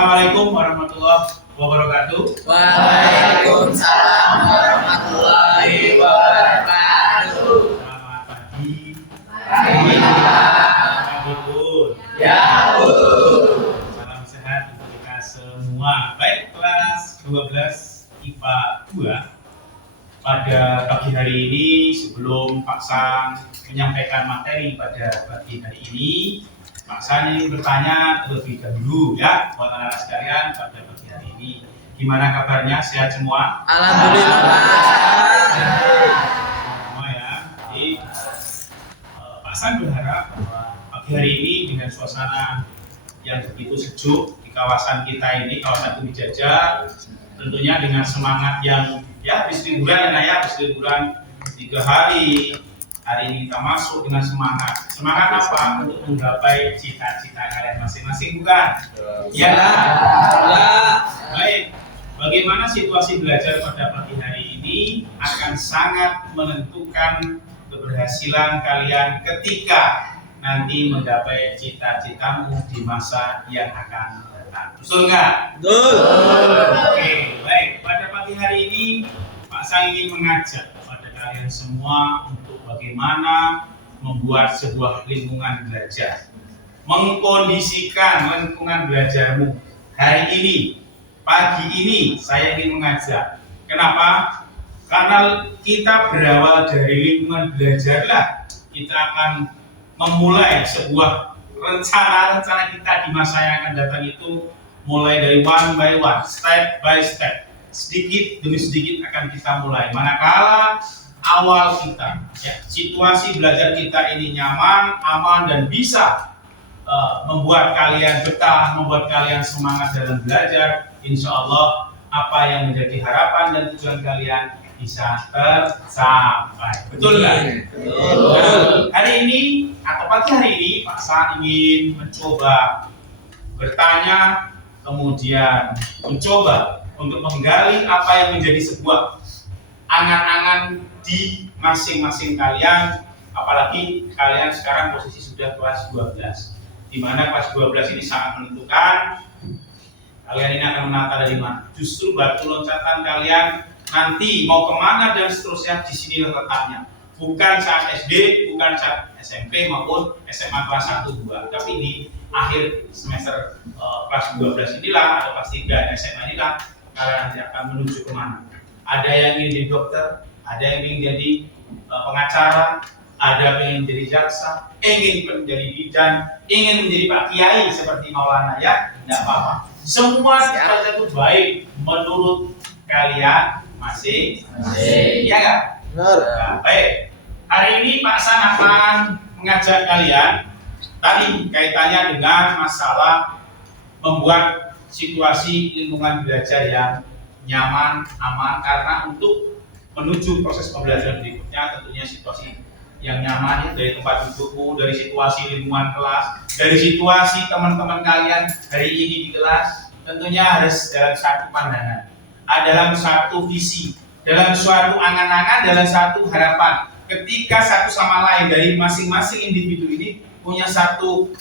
Assalamualaikum warahmatullahi wabarakatuh. Waalaikumsalam warahmatullahi wabarakatuh. Selamat pagi. Ya, Bu. Salam sehat untuk kita semua. Baik, kelas 12 IPA 2. Pada pagi hari ini, sebelum Pak Sang menyampaikan materi pada pagi hari ini, Pak Sang ingin bertanya terlebih dahulu ya buat anak-anak sekalian pada pagi hari ini. Gimana kabarnya? Sehat semua? Alhamdulillah, Pak. Semua ya. Jadi Pak Sang berharap bahwa pagi hari ini dengan suasana yang begitu sejuk di kawasan kita ini, kawasan Bumi Jajar, tentunya dengan semangat yang ya habis liburan ya, habis liburan 3 hari. Hari ini kita masuk dengan semangat. Semangat apa? Untuk menggapai cita-cita kalian masing-masing, bukan? Ya. Baik. Bagaimana situasi belajar pada pagi hari ini akan sangat menentukan keberhasilan kalian ketika nanti menggapai cita-citamu di masa yang akan datang. Betul nggak? Betul. Oke, baik. Pada pagi hari ini Pak Sang ingin mengajak kepada kalian semua untuk bagaimana membuat sebuah lingkungan belajar, mengkondisikan lingkungan belajarmu hari ini. Pagi ini saya ingin mengajak. Kenapa? Karena kita berawal dari lingkungan belajarlah kita akan memulai sebuah rencana-rencana kita di masa yang akan datang itu, mulai dari one by one, step by step, sedikit demi sedikit akan kita mulai. Manakala awal kita, ya, situasi belajar kita ini nyaman, aman, dan bisa membuat kalian betah, membuat kalian semangat dalam belajar, insya Allah apa yang menjadi harapan dan tujuan kalian bisa tercapai. Betul nggak? Betul. Hari ini atau pagi hari ini Pak Sang ingin mencoba bertanya, kemudian mencoba untuk menggali apa yang menjadi sebuah angan-angan di masing-masing kalian, apalagi kalian sekarang posisi sudah kelas 12, di mana kelas 12 ini sangat menentukan kalian ini akan menata dari mana. Justru batu loncatan kalian nanti mau kemana dan seterusnya di sini letaknya. Bukan saat SD, bukan saat SMP maupun SMA kelas 1, 2, tapi di akhir semester kelas 12 inilah atau kelas 3 SMA inilah kalian nanti akan menuju kemana. Ada yang ingin jadi dokter, ada yang ingin jadi pengacara, ada yang ingin jadi jaksa, ingin menjadi bidan, ingin menjadi Pak Kiai seperti Maulana, ya, tidak apa-apa. Semua cita-cita itu baik menurut kalian masing-masing, ya nggak? Benar. Nah, baik. Hari ini Pak Sang akan mengajak kalian tadi kaitannya dengan masalah membuat situasi lingkungan belajar yang nyaman, aman, karena untuk menuju proses pembelajaran berikutnya tentunya situasi yang nyaman dari tempat dudukmu, dari situasi lingkungan kelas, dari situasi teman-teman kalian hari ini di kelas, tentunya harus dalam satu pandangan, dalam satu visi, dalam suatu angan-angan, dalam satu harapan. Ketika satu sama lain dari masing-masing individu ini punya satu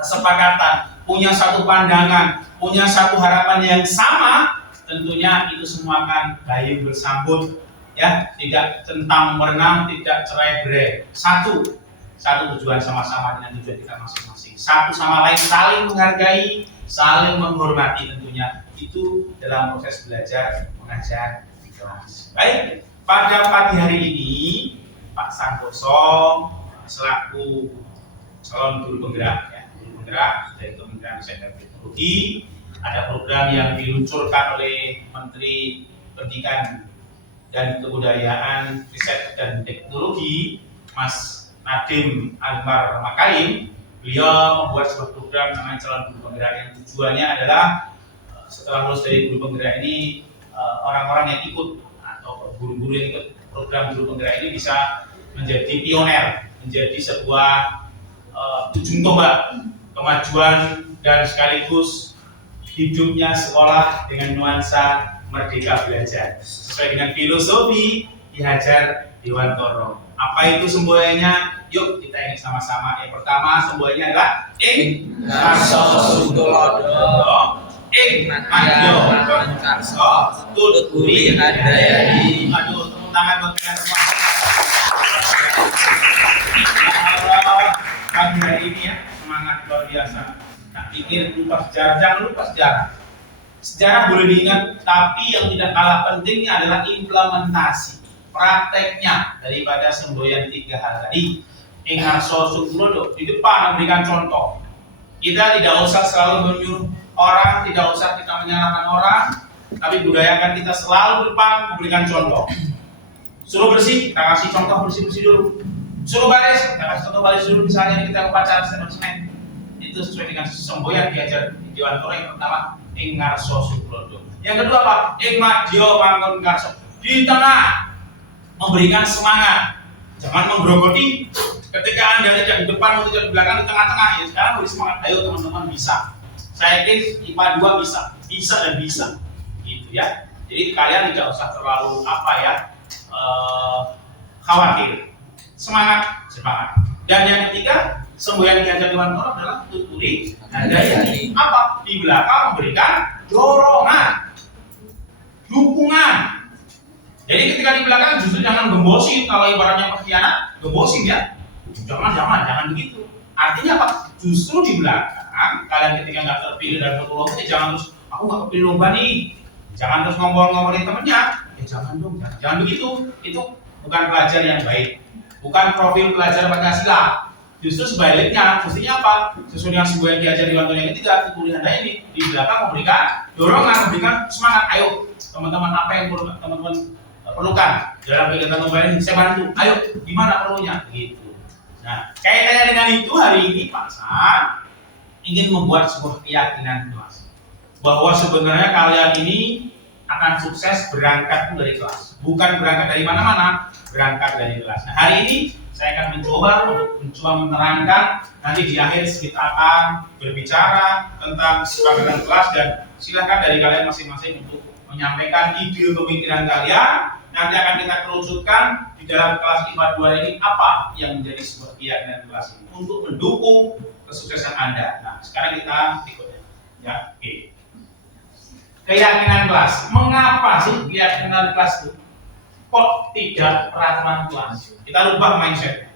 kesepakatan, punya satu pandangan, punya satu harapan yang sama, tentunya itu semua akan gayung bersambut, ya, tidak centang merenang, tidak cerai-berai. Satu tujuan sama-sama dengan tujuan kita masing-masing. Satu sama lain saling menghargai, saling menghormati, tentunya itu dalam proses belajar mengajar di kelas. Baik, pada pagi hari ini Pak Santoso selaku calon guru penggerak, ya, guru penggerak dari Kementerian Riset dan Teknologi, ada program yang diluncurkan oleh Menteri Pendidikan dan Kebudayaan, Riset dan Teknologi, Mas Nadiem Anwar Makarim. Beliau membuat sebuah program namanya calon guru penggerak yang tujuannya adalah setelah lulus dari guru penggerak ini, orang-orang yang ikut atau guru-guru yang ikut program guru penggerak ini bisa menjadi pioner, menjadi sebuah ujung tombak kemajuan dan sekaligus hidupnya sekolah dengan nuansa merdeka belajar sesuai dengan filosofi Ki Hajar Dewantara. Apa itu semboyannya? Yuk kita ingat sama-sama. Yang pertama semboyannya adalah Ngaso Sutulodo. ing madya bangun karso tuturi handayani. Aduh, tepuk tangan buat kalian semua. Pagi hari ini ya, semangat luar biasa. Tak pikir lupa sejarah, jangan lupa sejarah. Sejarah boleh diingat, tapi yang tidak kalah pentingnya adalah implementasi, prakteknya daripada semboyan 3 hal tadi. Ing ngarso suklodo, di depan memberikan contoh. Kita tidak usah selalu menyuruh orang, tidak usah kita menyalahkan orang, tapi budayakan kita selalu di depan memberikan contoh. Suruh bersih, kita kasih contoh bersih-bersih dulu. Suruh baris, kita kasih contoh baris dulu. Misalnya kita upacara semen, itu sesuai dengan semboyan diajar di Dewan Toro yang pertama. Ing ngarso suklodo. Yang kedua apa? Ing madya bangun karso. Di tengah memberikan semangat, jangan menggerogoti. Ketika Anda tidak di depan, mau tidak di belakang, di tengah-tengah, ya sekarang beri semangat. Ayo teman-teman, bisa. Saya yakin IPA 2 bisa dan bisa, gitu ya. Jadi kalian tidak usah terlalu khawatir. Semangat. Dan yang ketiga, semboyan diajar Dewan Toro adalah tuturi handayani. Apa? Di belakang memberikan dorongan, dukungan. Jadi ketika di belakang justru jangan gembosin. Kalau ibaratnya pengkhianat, gembosin ya. Jangan begitu. Artinya apa? Justru di belakang kalian ketika nggak terpilih dan satu lomba, jangan terus aku nggak kepilih lomba nih. Jangan terus ngomong-ngomongin temennya. Jangan dong, jangan begitu. Itu bukan pelajar yang baik. Bukan profil pelajar Pancasila. Justru sebaliknya, mestinya apa? Sesuai dengan semboyan diajar di Dewan Toro yang ketiga, tuturi handayani, di belakang memberikan dorongan, memberikan semangat. Ayo, teman-teman, apa yang perlu teman-teman perlukan dalam kegiatan lomba ini? Saya bantu. Ayo, gimana perlunya? Gitu. Nah, kaitannya dengan itu hari ini Pak San ingin membuat sebuah keyakinan kelas bahwa sebenarnya kalian ini akan sukses berangkat dari kelas, bukan berangkat dari mana-mana, berangkat dari kelas. Nah, hari ini saya akan mencoba menerangkan. Nanti di akhir kita akan berbicara tentang kesepakatan kelas dan silakan dari kalian masing-masing untuk menyampaikan ide pemikiran kalian. Nanti akan kita kerucutkan di dalam kelas IPA 2 ini apa yang menjadi sebuah keyakinan kelas ini untuk mendukung kesuksesan Anda. Nah, sekarang kita ikutnya. Ya, oke. Keyakinan kelas. Mengapa sih keyakinan kelas itu? Kok tidak peraturan kelas? Kita rubah mindset.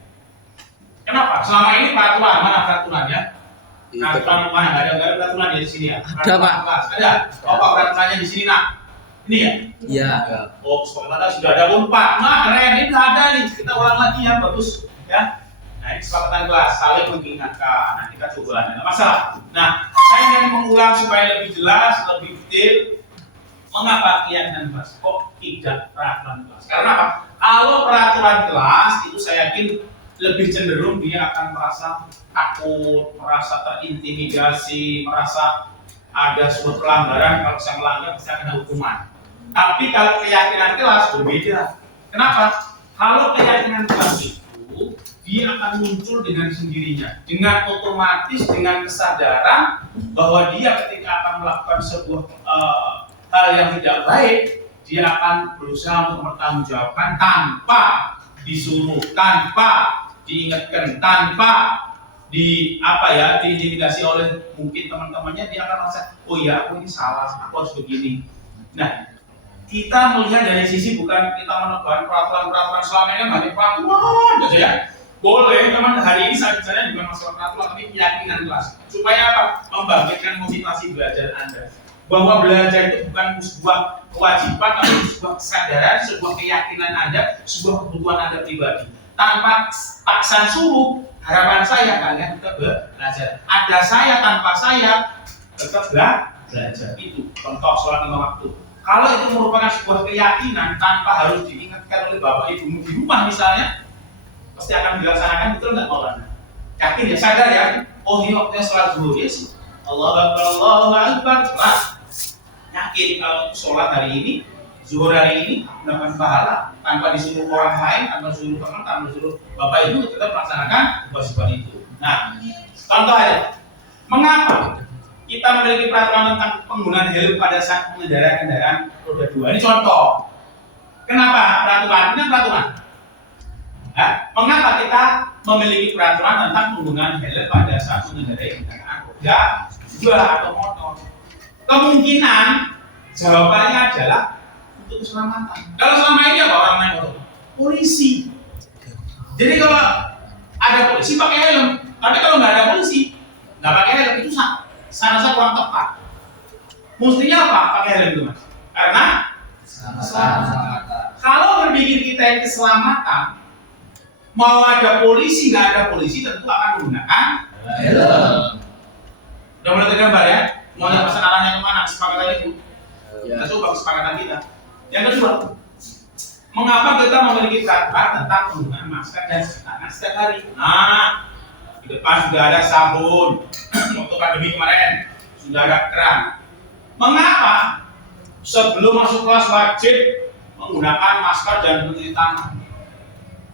Kenapa? Selama ini peraturan, mana peraturannya? Peraturan mana? Nggak ada peraturan di sini ya? Ada, Pak. Kelas. Ada. Apa peraturannya di sini, nak? Ini ya? Iya. Oh, sebenarnya sudah ada pun Pak. Nah, keren, ini nggak ada nih. Kita ulang lagi ya, bagus ya. Nah, ini kesepakatan kelas, saling mengingatkan. Nah, kita coba, tidak masalah. Nah, saya ingin mengulang supaya lebih jelas, lebih detail. Mengapa keyakinan kelas? Kok tidak peraturan kelas? Karena apa? Kalau peraturan kelas itu saya yakin lebih cenderung dia akan merasa takut, merasa terintimidasi, merasa ada sebuah pelanggaran. Kalau saya melanggar, saya kena hukuman. Tapi kalau keyakinan kelas berbeda. Kenapa? Kalau keyakinan kelas itu dia akan muncul dengan sendirinya, dengan otomatis, dengan kesadaran bahwa dia ketika akan melakukan sebuah hal yang tidak baik, dia akan berusaha untuk mempertanggungjawabkan tanpa disuruh, tanpa diingatkan, tanpa diintimidasi oleh mungkin teman-temannya. Dia akan merasa, oh ya, aku ini salah, aku harus begini. Nah, kita melihat dari sisi bukan kita menebar peraturan-peraturan selama ini hanya peraturan saja ya. Boleh, teman, hari ini saya bicara bukan masalah peraturan, tapi keyakinan kelas. Supaya apa? Membangkitkan motivasi belajar Anda. Bahwa belajar itu bukan sebuah kewajiban, tapi sebuah kesadaran, sebuah keyakinan Anda, sebuah kebutuhan Anda pribadi. Tanpa paksaan suruh, harapan saya kalian tetap belajar. Ada saya tanpa saya tetap belajar. Itu contoh sholat 5 waktu. Kalau itu merupakan sebuah keyakinan tanpa harus diingatkan oleh bapak ibumu di rumah misalnya, pasti akan dilaksanakan, betul nggak Maulana? Yakin ya, sadar ya. Oh ini waktunya sholat zuhur ya sih. Allahu Akbar, sholat. Yakin kalau sholat hari ini, zuhur hari ini mendapatkan pahala tanpa disuruh orang lain, tanpa disuruh teman, tanpa disuruh bapak ibu, tetap melaksanakan kewajiban itu. Nah, contoh aja. Mengapa kita memiliki peraturan tentang penggunaan helm pada saat mengendarai kendaraan roda 2? Ini contoh. Kenapa peraturan? Ini peraturan. Nah, mengapa kita memiliki peraturan tentang penggunaan helm pada saat mengendarai kendaraan roda 2 atau motor? Kemungkinan jawabannya adalah untuk keselamatan. Kalau selama ini apa orang naik motor? Polisi. Jadi kalau ada polisi pakai helm, tapi kalau nggak ada polisi nggak pakai helm itu saya kurang tepat. Mestinya apa pakai helm itu mas? Karena keselamatan. Kalau berpikir kita yang keselamatan, mau ada polisi nggak ada polisi tentu akan menggunakan helm. Udah mulai tergambar ya? Mau pesan arahnya kemana? Kesepakatan itu. Kita coba kesepakatan kita. Yang kedua, mengapa kita memiliki peraturan tentang penggunaan masker dan cuci tangan setiap hari? Nah, di depan sudah ada sabun. Waktu pandemi kemarin sudah ada keran. Mengapa sebelum masuk kelas wajib menggunakan masker dan mencuci tangan?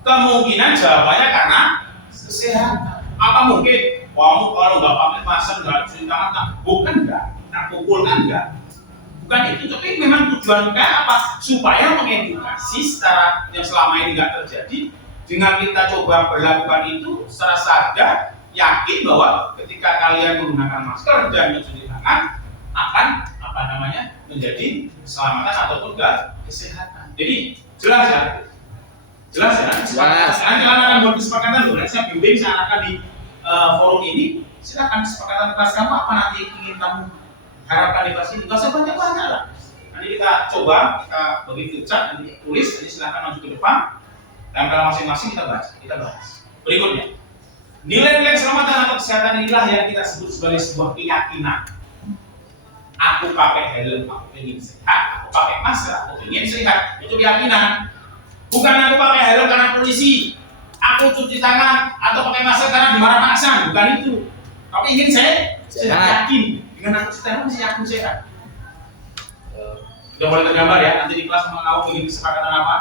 Kemungkinan jawabannya karena kesehatan. Apa mungkin kamu kalau nggak pakai masker nggak cuci tangan? Bukan enggak, pukul kan enggak. Bukan itu, tapi memang tujuan kita apa? Supaya mengedukasi secara yang selama ini nggak terjadi. Dengan kita coba berlakukan itu secara sadar, yakin bahwa ketika kalian menggunakan masker dan mencuci tangan akan menjadi keselamatan ataupun kesehatan. Jadi jelas ya, jelas ya. Nanti akan buat kesepakatan loh. Nanti saya bimbing, saya akan di forum ini. Silakan kesepakatan kelas kamu apa nanti ingin kamu harapkan di kelas ini. Nggak usah banyak-banyak lah. Nanti kita coba, kita bagi filcat, nanti tulis, nanti silakan maju ke depan. Tempel masing-masing kita bahas. Berikutnya, nilai-nilai keselamatan atau kesehatan inilah yang kita sebut sebagai sebuah keyakinan. Aku pakai helm, aku ingin sehat. Aku pakai masker, aku ingin sehat. Itu keyakinan. Bukan aku pakai helm karena polisi. Aku cuci tangan atau pakai masker karena dimarah paksa. Bukan itu. Tapi ingin saya yakin dengan aku cuci tangan mesti aku sehat. Sudah boleh tergambar ya. Nanti di kelas mau kamu ingin kesepakatan apa?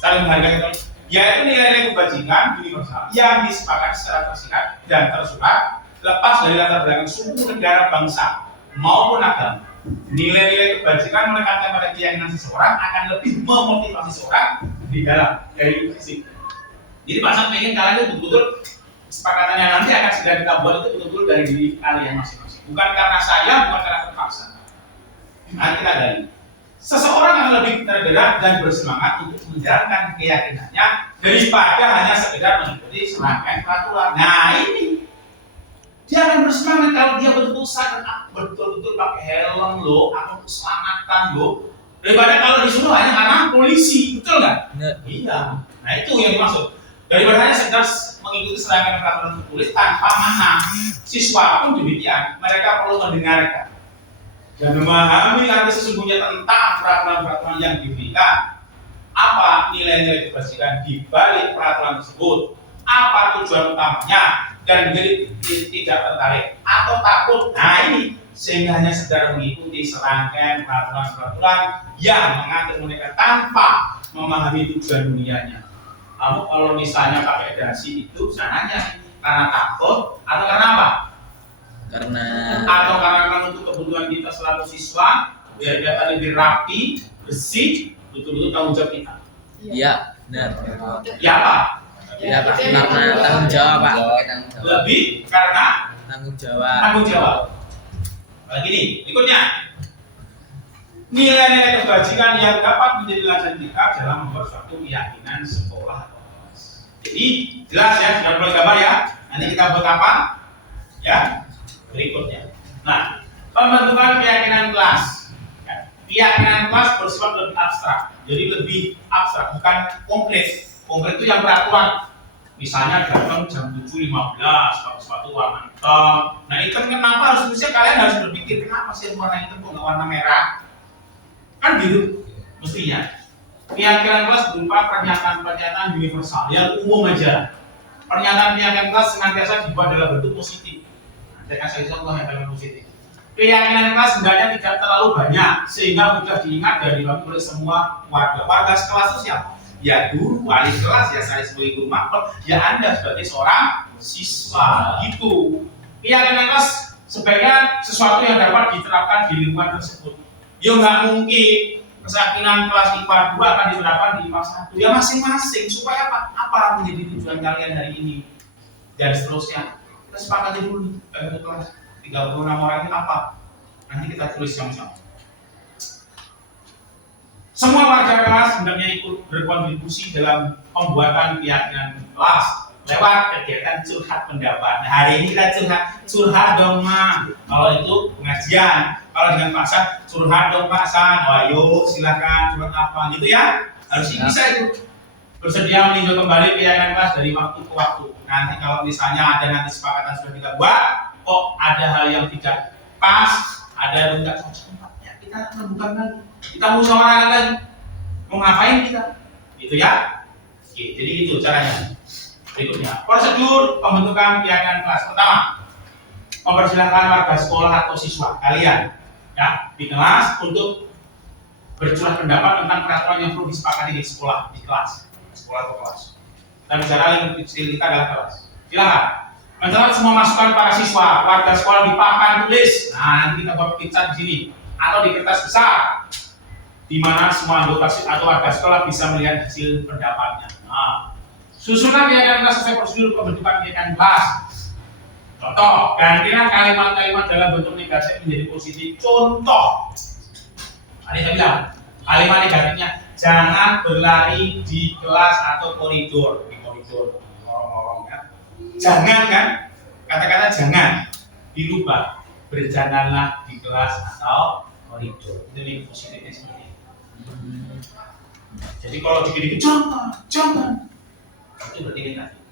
Saling menghargai. Yaitu nilai-nilai kebajikan universal yang disepakati secara tersirat dan tersurat lepas dari latar belakang suku, negara, bangsa maupun agama. Nilai-nilai kebajikan menekankan pada keyakinan seseorang akan lebih memotivasi seseorang di dalam dari fisik. Jadi Pak Sam ingin kalian itu betul-betul kesepakatannya nanti akan segera kita buat itu betul-betul dari diri kalian masing-masing. Bukan karena saya, bukan karena terpaksa. Nanti kita gali. Seseorang yang lebih tergerak dan bersemangat untuk menjalankan keyakinannya daripada hanya sekedar mengikuti serangkaian peraturan. Nah ini dia akan bersemangat kalau dia betul-betul sadar, betul-betul pakai helm loh, atau keselamatan loh, daripada kalau disuruh hanya karena polisi, betul nggak? Iya. Nah itu yang dimaksud. Daripada hanya sekedar mengikuti serangkaian peraturan tertulis tanpa makna. Siswa pun demikian, mereka perlu mendengarkan dan memahami arti sesungguhnya tentang peraturan-peraturan yang diberikan. Apa nilai-nilai kebajikan di balik peraturan tersebut? Apa tujuan utamanya? Dan menjadi tidak tertarik atau takut. Nah ini sehingga hanya sekedar mengikuti serangkaian peraturan-peraturan yang mengatur mereka tanpa memahami tujuan dunianya. Kamu kalau misalnya pakai dasi itu sananya karena takut atau karena apa? Atau karena untuk kebutuhan kita selalu siswa biar kita lebih rapi, bersih, betul-betul tanggung jawab kita. Iya, benar. Ya apa? Ya Pak, karena tanggung jawab Pak. Lebih karena Tanggung jawab. Tanggung jawab. Lagi nih, berikutnya nilai-nilai kebajikan yang dapat menjadi landasan kita dalam membuat suatu keyakinan sekolah. Jadi jelas ya, sudah mulai gambar ya. Nanti kita buat apa? Ya, berikutnya. Nah, pembentukan keyakinan kelas. Keyakinan kelas bersifat lebih abstrak. Jadi lebih abstrak, bukan konkret. Konkret itu yang peraturan. Misalnya datang jam 7.15 pakai sepatu warna hitam. Nah hitam kenapa harus bisa kalian harus berpikir kenapa sih warna hitam kok nggak warna merah? Kan gitu mestinya. Keyakinan kelas berupa pernyataan-pernyataan universal yang umum aja. Pernyataan kelas senantiasa dibuat dalam bentuk positif. Nah, saya contoh yang dalam positif. Keyakinan kelas hendaknya tidak terlalu banyak sehingga mudah diingat dan dipahami oleh semua warga. Warga sekelas itu siapa? Ya guru, wali kelas, ya saya sebagai guru makhluk, ya Anda sebagai seorang siswa gitu. Keyakinan kelas sebaiknya sesuatu yang dapat diterapkan di lingkungan tersebut. Ya nggak mungkin keyakinan kelas IPA 2 akan diterapkan di IPA 1. Ya masing-masing supaya apa? Apa menjadi tujuan kalian hari ini dan seterusnya. Kita sepakati dulu kelas 36 orang ini apa? Nanti kita tulis sama-sama. Semua warga kelas hendaknya ikut berkontribusi dalam pembuatan keyakinan kelas lewat kegiatan curhat pendapat. Nah, hari ini kita curhat dong Ma. Kalau itu pengajian, kalau dengan Pak San, curhat dong Pak San. Ayo silakan curhat apa gitu ya. Harusnya bisa itu. Bersedia meninjau kembali keyakinan kelas dari waktu ke waktu. Nanti kalau misalnya ada nanti kesepakatan sudah kita buat, kok ada hal yang tidak pas, ada yang tidak cocok, ya kita rembukan lagi. Kita musyawarahkan lagi. Mau ngapain kita? Gitu ya. Oke, jadi itu caranya. Berikutnya, prosedur pembentukan keyakinan kelas. Pertama, mempersilahkan warga sekolah atau siswa kalian ya di kelas untuk bercurah pendapat tentang peraturan yang perlu disepakati di sekolah, di kelas, sekolah atau kelas. Kita bicara lingkup kecil kita adalah kelas. Silakan mencatat semua masukan para siswa, warga sekolah di papan tulis. Nah, nanti kita buat picat di sini atau di kertas besar, di mana semua anggota atau warga sekolah bisa melihat hasil pendapatnya. Nah, susunan keyakinan kelas sesuai prosedur pembentukan keyakinan kelas. Contoh, gantilah kalimat-kalimat dalam bentuk negatif menjadi positif. Contoh, tadi saya bilang, kalimat negatifnya jangan berlari di kelas atau koridor. Di koridor, lorong-lorong ya. Jangan kan, kata-kata jangan dirubah. Berjalanlah di kelas atau koridor. Itu nih positifnya seperti ini. Jadi kalau dikit-dikit jangan. Itu berarti negatif.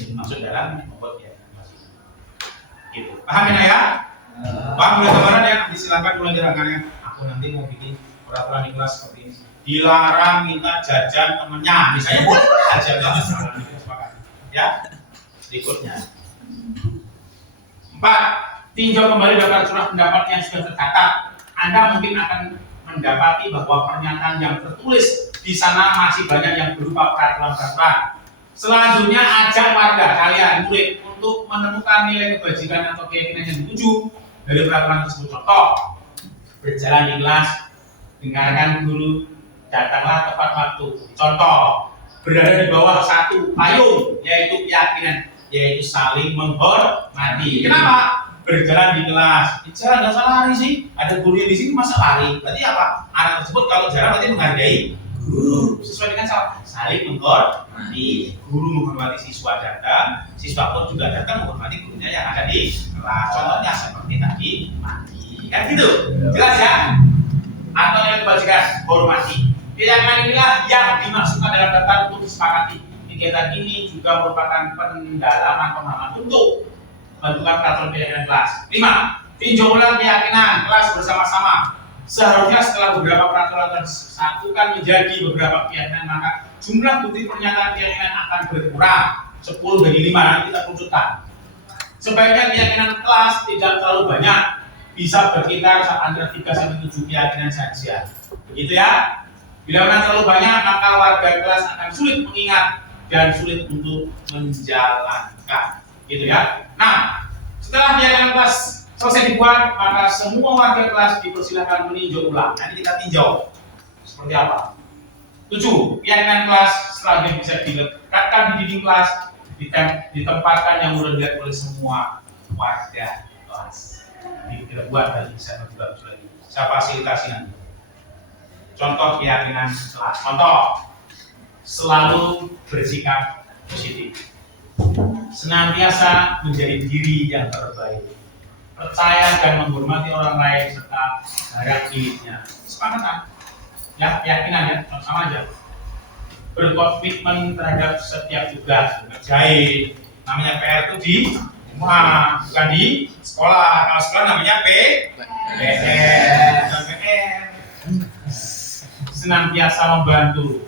Ini masuk dalam membuat keyakinan kelas. Gitu. Paham ya? Paham mulai gambaran ya? Nanti silakan mulai gerakannya. Aku nanti mau bikin peraturan di kelas seperti ini. Dilarang minta jajan temennya, misalnya boleh aja nggak masalah. Ya. Berikutnya. 4. Tinjau kembali daftar curah pendapat yang sudah tercatat. Anda mungkin akan mendapati bahwa pernyataan yang tertulis di sana masih banyak yang berupa peraturan-peraturan. Selanjutnya ajak warga kalian murid untuk menemukan nilai kebajikan atau keyakinan yang dituju dari peraturan tersebut. Contoh, berjalan di kelas, dengarkan guru, datanglah tepat waktu. Contoh, berada di bawah satu payung, yaitu keyakinan, yaitu saling menghormati. Kenapa? Berjalan di kelas, jalan nggak usah lari sih. Ada guru yang di sini masa lari? Berarti apa? Anak tersebut kalau jalan berarti menghargai guru sesuai dengan saling menghormati. Guru menghormati siswa datang, siswa pun juga datang menghormati gurunya yang ada di kelas. Contohnya seperti tadi mandi, kan gitu. Jelas ya? Atau nilai kebajikan, hormati. Keyakinan inilah yang dimasukkan dalam daftar untuk disepakati. Kegiatan ini juga merupakan pendalaman pemahaman untuk bentukan peraturan keyakinan kelas. 5. Tinjau ulang keyakinan kelas bersama-sama. Seharusnya setelah beberapa peraturan tersatukan menjadi beberapa keyakinan, maka jumlah bukti pernyataan keyakinan akan berkurang 10 dari 5. Nanti kita runtutkan. Sebaiknya keyakinan kelas tidak terlalu banyak, bisa berkisar antara 3 sampai 7 keyakinan saja. Begitu ya. Bila mana terlalu banyak, maka warga kelas akan sulit mengingat dan sulit untuk menjalankan. Gitu ya. Nah, setelah keyakinan kelas selesai dibuat, maka semua warga kelas dipersilakan meninjau ulang. Nanti kita tinjau seperti apa. 7. Keyakinan kelas selanjutnya bisa dilekatkan di dinding kelas, ditempatkan yang mudah dilihat oleh semua warga kelas. Ini kita buat dan bisa bagus lagi. Saya fasilitasi nanti. Contoh keyakinan kelas. Contoh, selalu bersikap positif. Senantiasa menjadi diri yang terbaik. Percaya dan menghormati orang lain serta harap dirinya. Sepakatan, ya keyakinan ya, sama aja. Berkomitmen terhadap setiap tugas, mengerjain. Namanya PR itu di rumah, bukan di sekolah. Kalau sekolah namanya PR. Senantiasa membantu,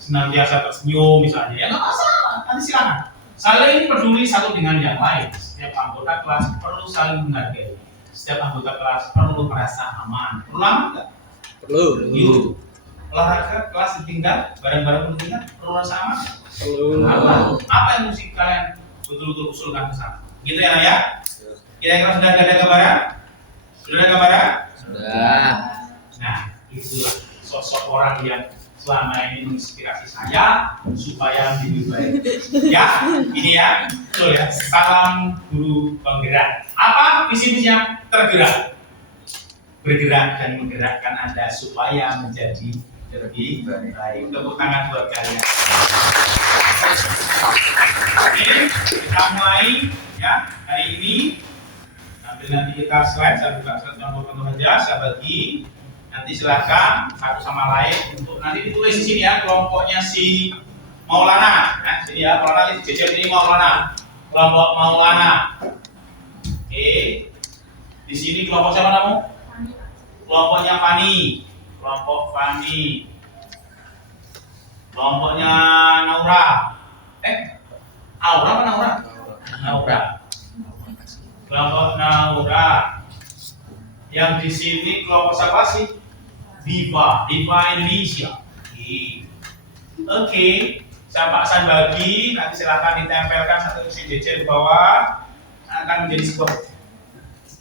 senantiasa tersenyum misalnya. Ya nggak masalah, nanti silakan. Saling peduli satu dengan yang lain. Setiap anggota kelas perlu saling menghargai. Setiap anggota kelas perlu merasa aman. Perlu lama nggak? Perlu. Olahraga kelas ditinggal, bareng-bareng ditinggal, perlu rasa aman? Perlu. Apa yang mesti kalian betul-betul usulkan ke sana? Gitu ya, ya? Kira-kira sudah ada gambaran? Sudah ada gambaran? Sudah. Nah, itulah sosok orang yang selama ini menginspirasi saya supaya lebih baik. Ya, ini ya, betul ya. Salam guru penggerak. Apa visi misinya? Tergerak. bergerak dan menggerakkan Anda supaya menjadi lebih baik. Tepuk tangan buat kalian. Oke, kita mulai ya hari ini. Nanti kita slide, saya buka slide contoh-contoh saja, saya bagi. Nanti silakan satu sama lain untuk nanti ditulis di sini ya kelompoknya si Maulana. Nah, sini ya Maulana di jajar ini Maulana. Kelompok Maulana. Oke. Di sini kelompok siapa kamu? Kelompoknya Fani. Kelompok Fani. Kelompoknya Naura. Aura apa Naura? Naura. Kelompok Naura. Yang di sini kelompok siapa sih? Diva Indonesia. Oke. Saya paksakan bagi, nanti silakan ditempelkan satu jajar di bawah, akan menjadi sebuah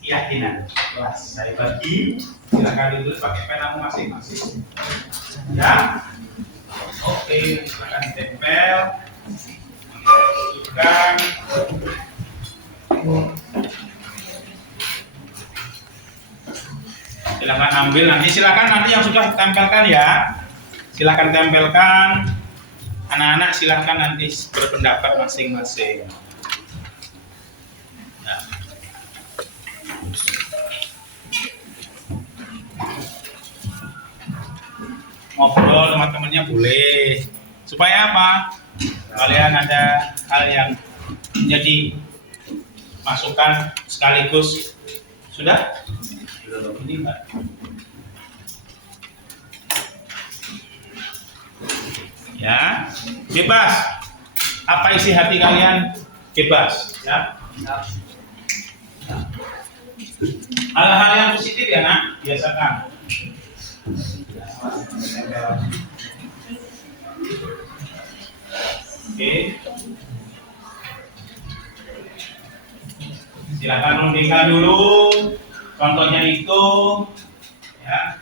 keyakinan. Kelas saya bagi, silakan ditulis pakai penamu masing-masing. Ya. Oke, silakan ditempel. Tunjukkan. Silakan ambil silakan nanti yang sudah tempelkan ya. Silakan tempelkan. Anak-anak silakan nanti berpendapat masing-masing. Ya. Ngobrol teman-temannya boleh. Supaya apa? Kalian ada hal yang menjadi masukan sekaligus. Sudah? Ini Mbak. Ya, bebas. Apa isi hati kalian? Bebas, ya. Hal-hal yang positif ya, Nak, biasakan. Oke. Silakan rundingkan dulu. Contohnya itu, ya.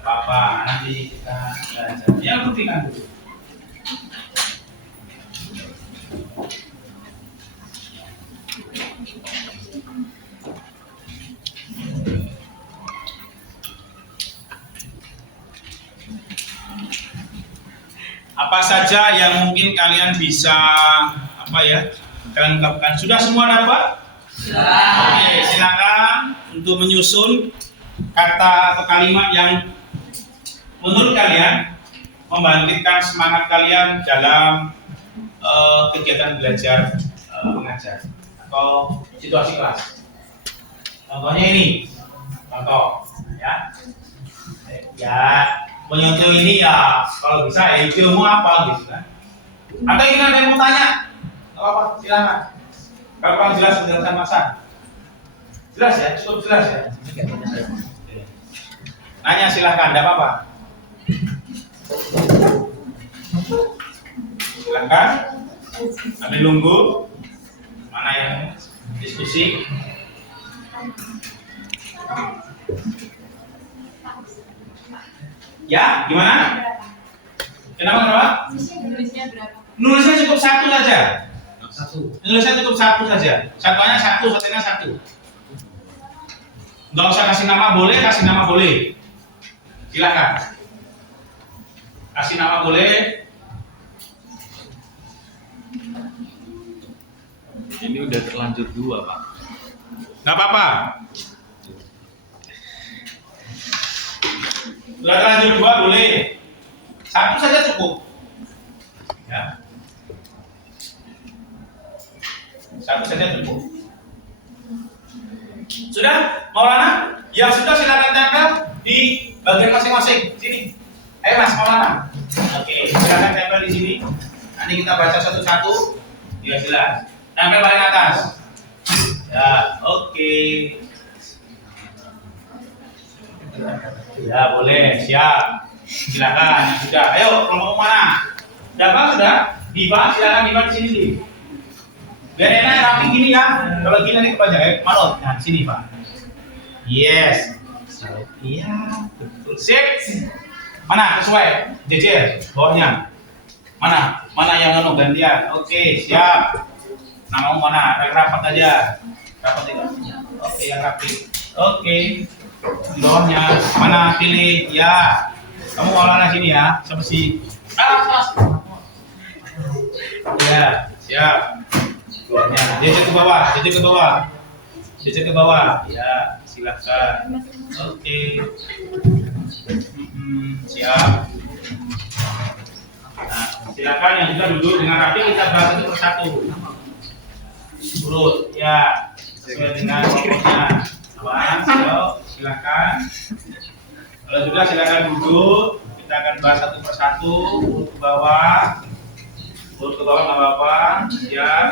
Apa-apa, nanti kita belajar. Ya, buktikan dulu. Apa saja yang mungkin kalian bisa kalian ungkapkan? Sudah semua dapat? Oke, silakan untuk menyusun kata atau kalimat yang menurut kalian membangkitkan semangat kalian dalam kegiatan belajar mengajar atau situasi kelas. Contohnya ini, contoh, ya menyontoh ini ya kalau bisa ya ilmu apa gitu kan. Atau ini ada yang mau tanya? Gak apa-apa, silakan. Kalau kurang jelas penjelasan masa. Jelas ya, cukup jelas ya. Nanya silahkan, tidak apa-apa. Silahkan. Ambil nunggu. Mana yang diskusi? Ya, gimana? Kenapa? Nulisnya cukup satu saja. Nulisnya cukup satu saja. Satuannya satu. Nggak usah kasih nama boleh, kasih nama boleh. Silakan. Kasih nama boleh. Ini udah terlanjur 2, Pak. Nggak apa-apa. Udah terlanjur 2 boleh. Satu saja cukup. Ya. Satu saja cukup. Sudah, Maulana? Yang sudah silakan tempel di bagian masing-masing. Sini. Ayo Mas Maulana. Oke, silakan tempel di sini. Nanti kita baca satu-satu. Ya jelas. Tempel paling atas. Ya, oke. Ya boleh, siap. Silakan. Sudah. Ayo, kelompok mana? Dapat sudah? Diva, silakan Diva di sini. Biar enak rapi gini ya. Kalau gini nanti kepanjang manot. Nah, sini Pak. Yes. Iya, betul. Sip. Mana sesuai? Jejer bawahnya. Mana? Mana yang gantian? Oke, siap. Namamu mana? Rapat aja. Rapat itu. Oke, yang rapi. Oke. Di bawahnya mana pilih ya. Kamu olahraga sini ya, sama si. Ya, siap. Bawahnya, jejak ke bawah, jejak ke bawah, jejak ke bawah. Ya, silakan. Oke. Siap. Nah, silakan yang sudah duduk dengan rapi kita bahas satu persatu. Urut, ya, sesuai dengan pokoknya. Silakan. Kalau sudah silakan duduk. Kita akan bahas satu persatu. Urut ke bawah. Urut ke bawah nggak apa-apa. Siap.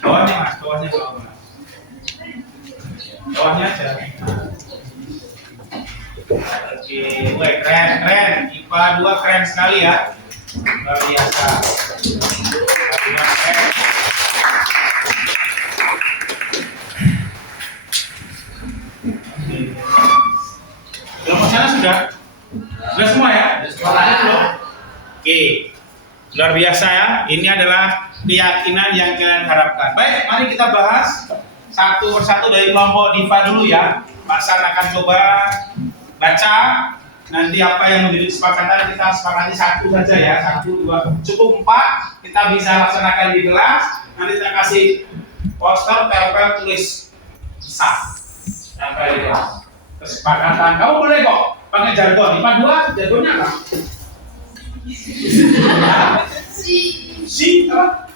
Bawahnya mas, bawahnya bawah. Bawahnya aja. Oke, weh keren, keren. IPA 2 keren sekali ya. Luar biasa. IPA 2 keren. Kelompok sana sudah? Sudah semua ya? Sudah belum? Oke. Luar biasa ya. Ini adalah keyakinan yang kalian harapkan. Baik, mari kita bahas satu persatu dari kelompok Diva dulu ya. Pak San akan coba baca. Nanti apa yang menjadi kesepakatan kita sepakati satu saja ya. 1, 2, cukup 4. Kita bisa laksanakan di kelas. Nanti kita kasih poster, tempel, tulis. Bisa. Tempel di kelas. Kesepakatan. Kamu boleh kok pakai jargon. IPA 2 jargonnya apa? Si apa?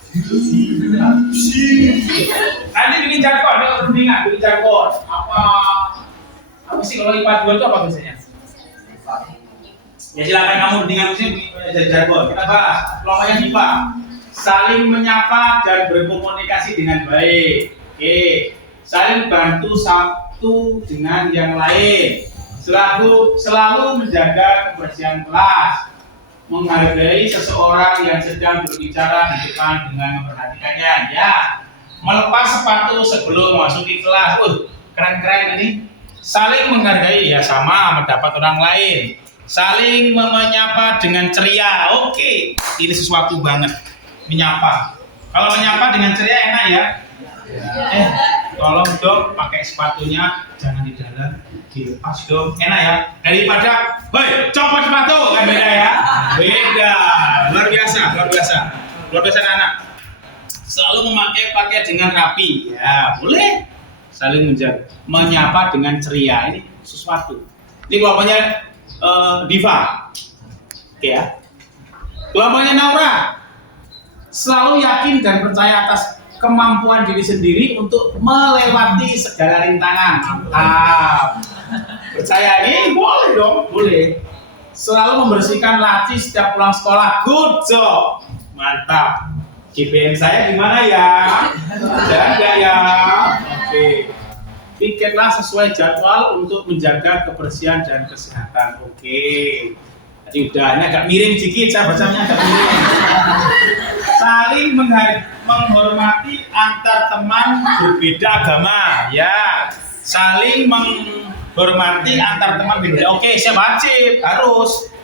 Nanti bikin jargon, ada perundingan, bikin jargon. Apa sih kalau IPA 2 itu apa biasanya? Ya silakan kamu dengan sini jargon. Kita bahas kelompoknya IPA. Saling menyapa dan berkomunikasi dengan baik. Oke. Saling bantu satu dengan yang lain. Selalu menjaga kebersihan kelas. Menghargai seseorang yang sedang berbicara di depan dengan memperhatikannya. Ya, melepas sepatu sebelum masuki kelas. Keren-keren ini. Saling menghargai ya sama mendapat orang lain. Saling menyapa dengan ceria. Oke, ini sesuatu banget. Menyapa. Kalau menyapa dengan ceria enak ya. Tolong dong pakai sepatunya jangan di dalam, dilepas dong, enak ya. Daripada, hoi, copot sepatu kan beda ya. Beda, luar biasa, luar biasa, luar biasa anak. Selalu memakai pakaian dengan rapi, ya boleh. Saling menjaga, menyapa dengan ceria, ini sesuatu. Ini kelompoknya Diva, oke ya. Kelompoknya Naura, selalu yakin dan percaya atas kemampuan diri sendiri untuk melewati segala rintangan. Mantap. Percaya ini boleh dong, boleh. Selalu membersihkan laci setiap pulang sekolah. Good job. Mantap. GPM saya gimana ya? Jaga ya. Oke. Pikirlah sesuai jadwal untuk menjaga kebersihan dan kesehatan. Oke. Tadi udah, ini agak miring dikit, saya bacanya agak miring. Saling menghormati antar teman berbeda agama, ya. Saling menghormati antar teman berbeda. Oke, saya wajib harus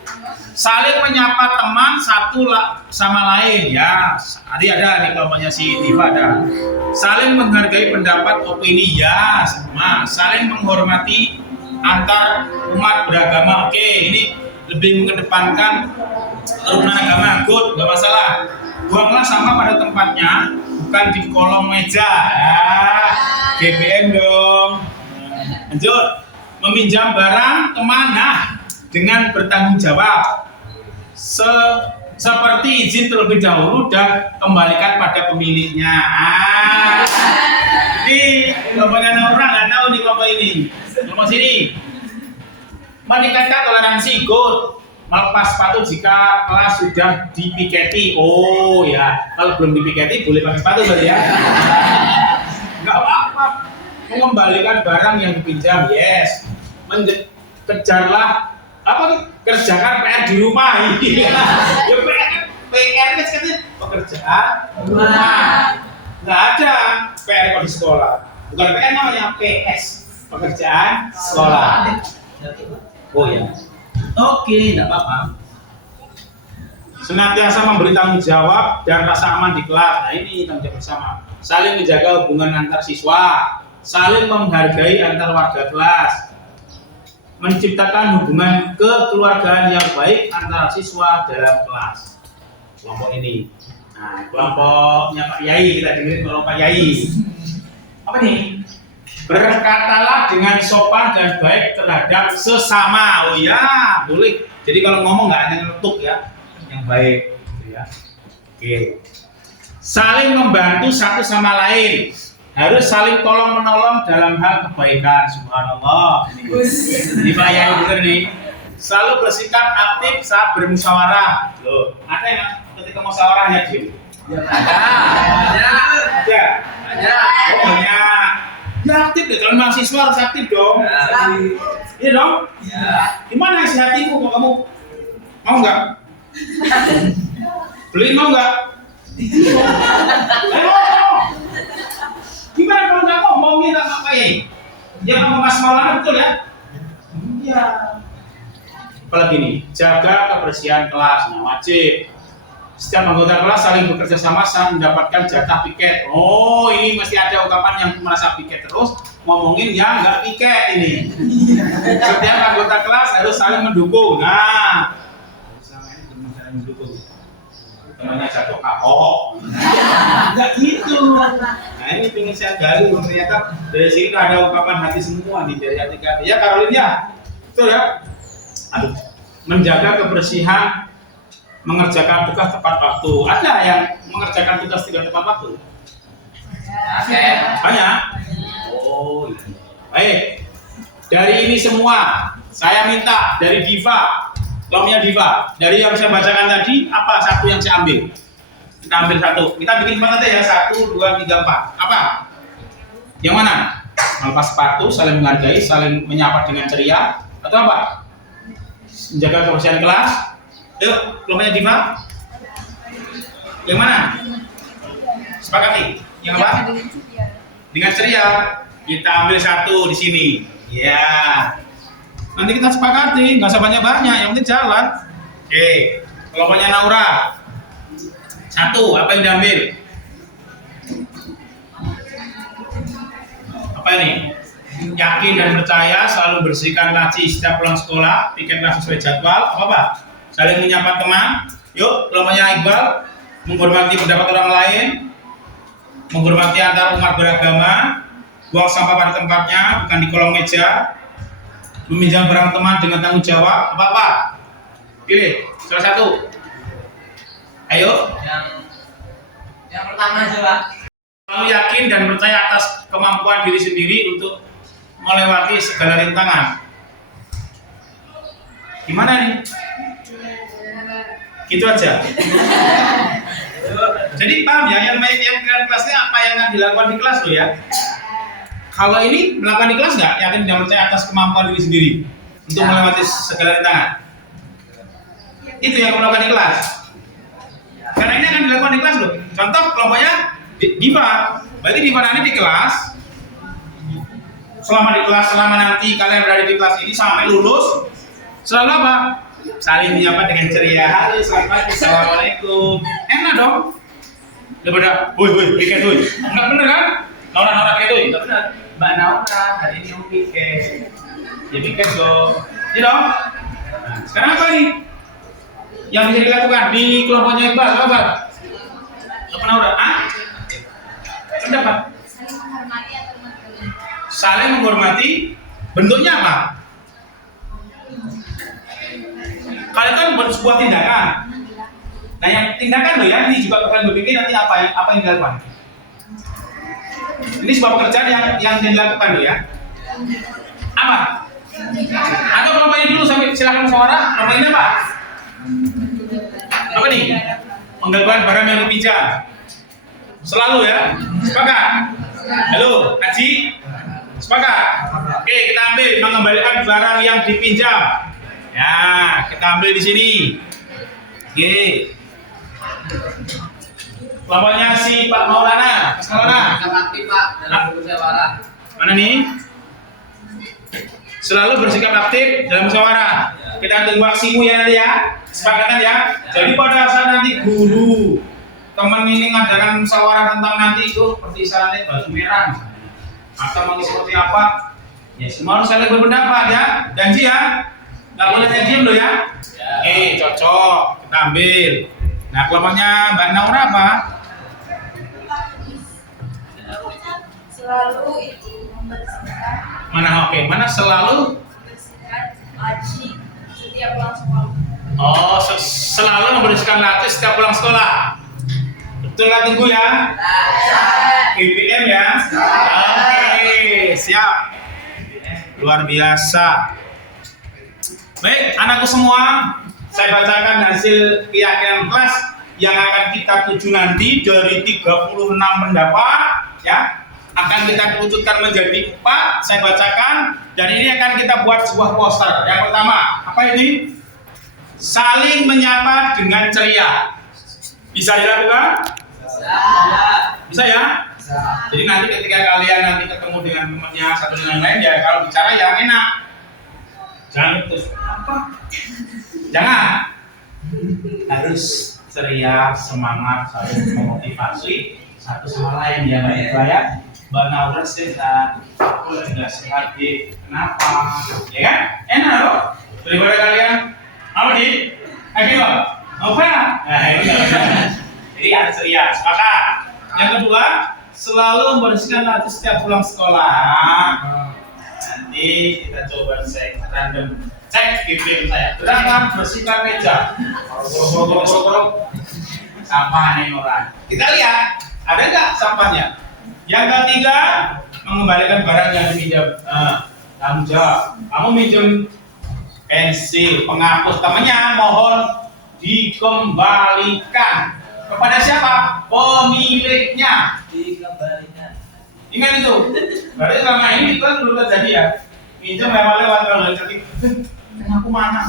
saling menyapa teman satu sama lain, ya. Tadi ada nih kelompoknya si Diva ada. Saling menghargai pendapat opini, ya, sama. Saling menghormati antar umat beragama. Oke, ini lebih mengedepankan kerukunan agama. Good, nggak masalah. Buanglah sampah pada tempatnya, bukan di kolong meja. GBM dong. Lanjut, meminjam barang teman, dengan bertanggung jawab. Seperti izin terlebih dahulu dan kembalikan pada pemiliknya. Ini kelompoknya orang nggak tahu nih kelompok ini. Kelompok sini. Meningkatkan toleransi, good. Melepas sepatu jika kelas sudah dipiketi. Oh ya, kalau belum dipiketi boleh pakai sepatu berarti ya. Enggak apa-apa. Mengembalikan barang yang dipinjam, yes. Kejarlah kerjakan PR di rumah. Ya PR kan katanya pekerjaan rumah. Nggak ada PR kalau di sekolah. Bukan PR namanya PS, pekerjaan sekolah. Oh ya. Oke, enggak apa-apa. senantiasa memberi tanggung jawab dan rasa aman di kelas. Nah ini tanggung jawab bersama. Saling menjaga hubungan antar siswa, saling menghargai antar warga kelas, menciptakan hubungan kekeluargaan yang baik antara siswa dalam kelas. Kelompok ini. Nah, kelompoknya Pak Yai, kita dengerin kelompok Pak Yai. Apa nih? Berkatalah dengan sopan dan baik terhadap sesama. Oh ya, boleh. Jadi kalau ngomong nggak hanya ngetuk ya, yang baik, gitu ya. Oke. Saling membantu satu sama lain. Harus saling tolong menolong dalam hal kebaikan. Subhanallah. Ini Pak Yai bener nih. Selalu bersikap aktif saat bermusyawarah. Loh, ada yang ketika musyawarahnya Jim? Ada. Oh banyak. Ya aktif deh, kalau mahasiswa harus aktif dong. Iya dong? Gimana isi hatimu kalau kamu? Mau nggak? Beli mau nggak? Gimana kalau nggak mau nggak ngapain? Ya kamu Mas Maulana betul ya? Iya. Apalagi nih, jaga kebersihan kelas, nah wajib. Setiap anggota kelas saling bekerja sama saat mendapatkan jatah piket. Oh, ini mesti ada ungkapan yang merasa piket terus, ngomongin yang nggak piket ini. Setiap anggota kelas harus saling mendukung. Nah, selama ini belum saling mendukung. Temannya jatuh kapok. Nggak gitu. Nah, ini pengen saya gali. Ternyata dari sini ada ungkapan hati semua nih dari hati kami. Ya, Karolin ya, betul ya. Aduh, menjaga kebersihan. Mengerjakan tugas tepat waktu. Ada yang mengerjakan tugas tidak tepat waktu? Banyak. Oh, iya. Baik. Dari ini semua, saya minta dari Diva, kelompoknya Diva. Dari yang saya bacakan tadi, apa satu yang saya ambil? Kita ambil satu. Kita bikin empat aja ya. 1, 2, 3, 4. Apa? Yang mana? Melepas sepatu, saling menghargai, saling menyapa dengan ceria, atau apa? Menjaga kebersihan kelas. Yuk, kelompoknya Diva. Yang mana? Sepakati. Yang apa? Dengan ceria. Kita ambil satu di sini. Ya. Nanti kita sepakati, nggak usah banyak-banyak, yang penting jalan. Oke. Kelompoknya Naura. Satu, apa yang diambil? Apa ini? Yakin dan percaya, selalu bersihkan laci setiap pulang sekolah, pikirkan sesuai jadwal. Apa? Saling menyapa teman. Yuk, kelompoknya Iqbal. Menghormati pendapat orang lain, menghormati antar umat beragama, buang sampah pada tempatnya, bukan di kolong meja, meminjam barang teman dengan tanggung jawab. Apa? Pilih salah satu. Ayo. Yang pertama aja, Pak. Selalu yakin dan percaya atas kemampuan diri sendiri untuk melewati segala rintangan. Gimana nih? Gitu aja. Jadi paham ya, yang kalian kelasnya apa yang akan dilakukan di kelas loh ya. Kalau ini melakukan di kelas nggak? Yakin dan percaya atas kemampuan diri sendiri untuk melewati segala rintangan. Itu yang melakukan di kelas. Karena ini akan dilakukan di kelas loh. Contoh kelompoknya Diva. Berarti Diva nanti di kelas. Selama nanti kalian berada di kelas ini sampai lulus, selalu apa? Saling menyapa dengan ceria. Halo, selamat pagi, assalamualaikum. Enak dong. Daripada, woi, piket woi. Enggak bener kan? Naura piket woi. Enggak bener. Mbak Naura, hari ini mau piket. Ya piket dong. Iya dong. Nah, sekarang apa nih? Yang bisa dilakukan di kelompoknya Iqbal, apa? Apa Naura? Pendapat? Saling menghormati. Bentuknya apa? Kalian kan buat sebuah tindakan. Nah, yang tindakan loh ya, ini juga kalian berpikir nanti apa yang dilakukan. Ini sebuah pekerjaan yang dilakukan loh ya. Apa? Atau kelompok ini dulu sampai silakan musyawarah. Kelompok ini apa? Apa nih? Menggangguan barang yang dipinjam. Selalu ya. Sepakat? Halo, Haji? Sepakat? Oke, kita ambil mengembalikan barang yang dipinjam. Ya, kita ambil di sini. Oke. Kelompoknya si Pak Maulana. Mas Maulana. Aktif, Pak, dalam musyawarah. Mana nih? Selalu bersikap aktif dalam musyawarah. Kita tunggu aksimu ya nanti ya. Sepakatan ya. Jadi pada saat guru teman ini ngadakan musyawarah tentang nanti itu seperti sarannya baju merah atau mau seperti apa, ya semua harus saling berpendapat ya, janji ya, nggak boleh diem loh ya. Oke, cocok, kita ambil. Nah, kelompoknya Mbak Naura apa? Selalu itu membersihkan. Mana selalu? Membersihkan laci setiap pulang sekolah. Oh, selalu membersihkan laci setiap pulang sekolah. Betul lah tunggu ya. BBM ya. Oke, siap. Luar biasa. Baik, anakku semua, saya bacakan hasil keyakinan kelas yang akan kita tuju nanti dari 36 pendapat ya. Akan kita kerucutkan menjadi 4, saya bacakan, dan ini akan kita buat sebuah poster. Yang pertama, apa ini? Saling menyapa dengan ceria. Bisa dilakukan? Bisa ya? Jadi nanti ketika kalian nanti ketemu dengan temannya satu dengan yang lain, ya kalau bicara yang enak. Jangan terus apa? Jangan. Harus ceria, semangat, saling memotivasi satu sama lain ya, Mbak ya. Mbak Naura sehat, aku juga sehat, Dik. Kenapa? Ya kan? Enak loh. Daripada kalian apa Dik? Ayo loh. Apa? Nah ini jadi harus ceria, sepakat. Yang kedua, selalu membersihkan laci setiap pulang sekolah. Nanti kita coba cek random, cek BBM saya. Gerakan bersihkan meja. Sampah nih orang. Kita lihat, ada nggak sampahnya? Yang ketiga, mengembalikan barang yang diminjam. Tanggung jawab. Kamu minjem pensil, penghapus, temannya mohon dikembalikan. Kepada siapa? Pemiliknya. Dikembalikan. Ingat itu. Berarti selama ini itu kan belum terjadi ya. Minjem lewat kalau jadi. Aku mana?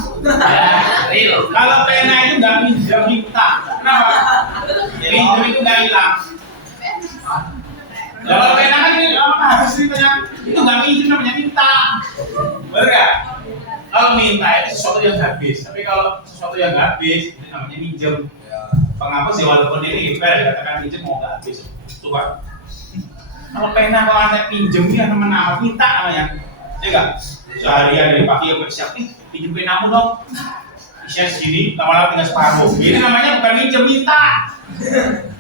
Kalau pena itu nggak minjem, minta. Kenapa? Minjem itu nggak hilang. Kalau pena kan ini harus ditanya. Itu nggak minjem, namanya minta. Benar nggak? Kalau minta itu sesuatu yang habis. Tapi kalau sesuatu yang habis itu namanya minjem. Penghapus ya walaupun ini fair dikatakan pinjam mau nggak habis itu kan. Kalau pena kalau ada pinjam ya teman minta namanya, ya nggak? Seharian dari pagi sampai siang nih pinjam penamu dong. Isinya segini, lama-lama tinggal separuh. Ini namanya bukan pinjam, minta,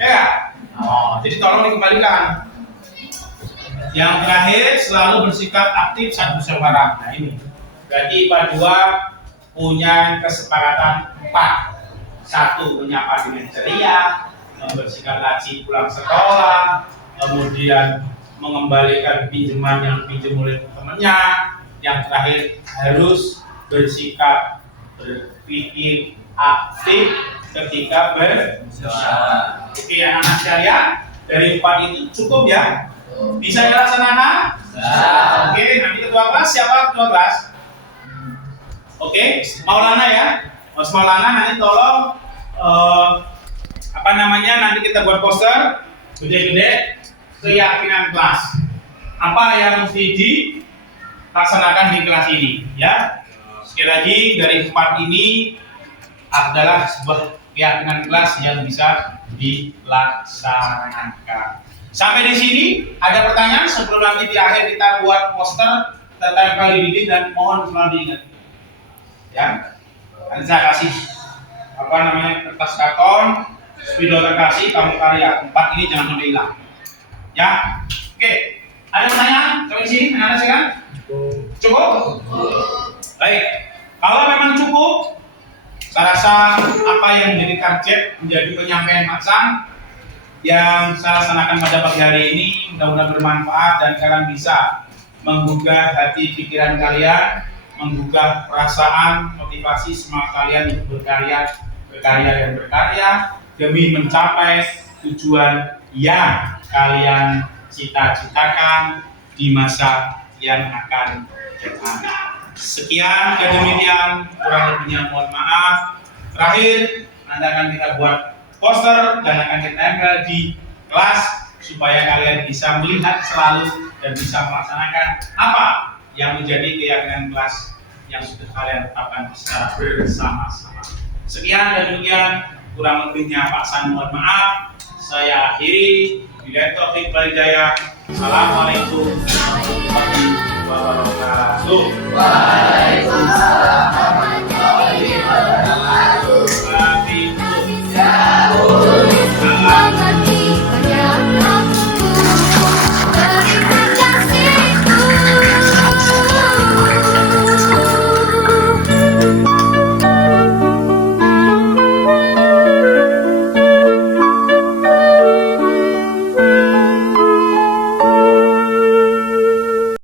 ya nggak? Oh, jadi tolong dikembalikan. Yang terakhir selalu bersikap aktif saat musyawarah. Nah ini, berarti IPA 2 punya kesepakatan 4. 1. Menyapa dengan ceria, membersihkan laci pulang sekolah, kemudian mengembalikan pinjaman yang pinjam oleh temannya. Yang terakhir harus bersikap berpikir aktif ketika bermusyawarah. Oke anak-anak sekalian, dari 4 itu cukup ya? Bisa dilaksanakan? Oke, nanti ketua kelas siapa ketua kelas? Oke, Maulana ya. Mas Maulana nanti tolong nanti kita buat poster gede-gede keyakinan kelas. Apa yang mesti dilaksanakan di kelas ini ya. Sekali lagi dari 4 ini adalah sebuah keyakinan kelas yang bisa dilaksanakan. Sampai di sini ada pertanyaan sebelum nanti di akhir kita buat poster tempel di dinding dan mohon selalu diingat. Ya. Nanti saya kasih kertas karton, spidol terkasih, kamu karya 4 ini jangan sampai hilang. Ya, oke. Ada pertanyaan? Coba di sini, ada sih kan? Cukup? Baik. Kalau memang cukup, saya rasa apa yang menjadi target menjadi penyampaian maksam yang saya laksanakan pada pagi hari ini mudah-mudahan bermanfaat dan kalian bisa menggugah hati pikiran kalian, menggugah perasaan, motivasi semangat kalian untuk berkarya demi mencapai tujuan yang kalian cita-citakan di masa yang akan datang. Sekian dan demikian, kurang lebihnya mohon maaf. Terakhir, nanti akan kita buat poster dan akan kita tempel di kelas supaya kalian bisa melihat selalu dan bisa melaksanakan apa yang menjadi keyakinan kelas yang sudah kalian tetapkan secara bersama-sama. Sekian dan demikian. Kurang lebihnya Pak San mohon maaf. Saya akhiri. Bila taufik wal hidayah. Assalamualaikum warahmatullahi wabarakatuh.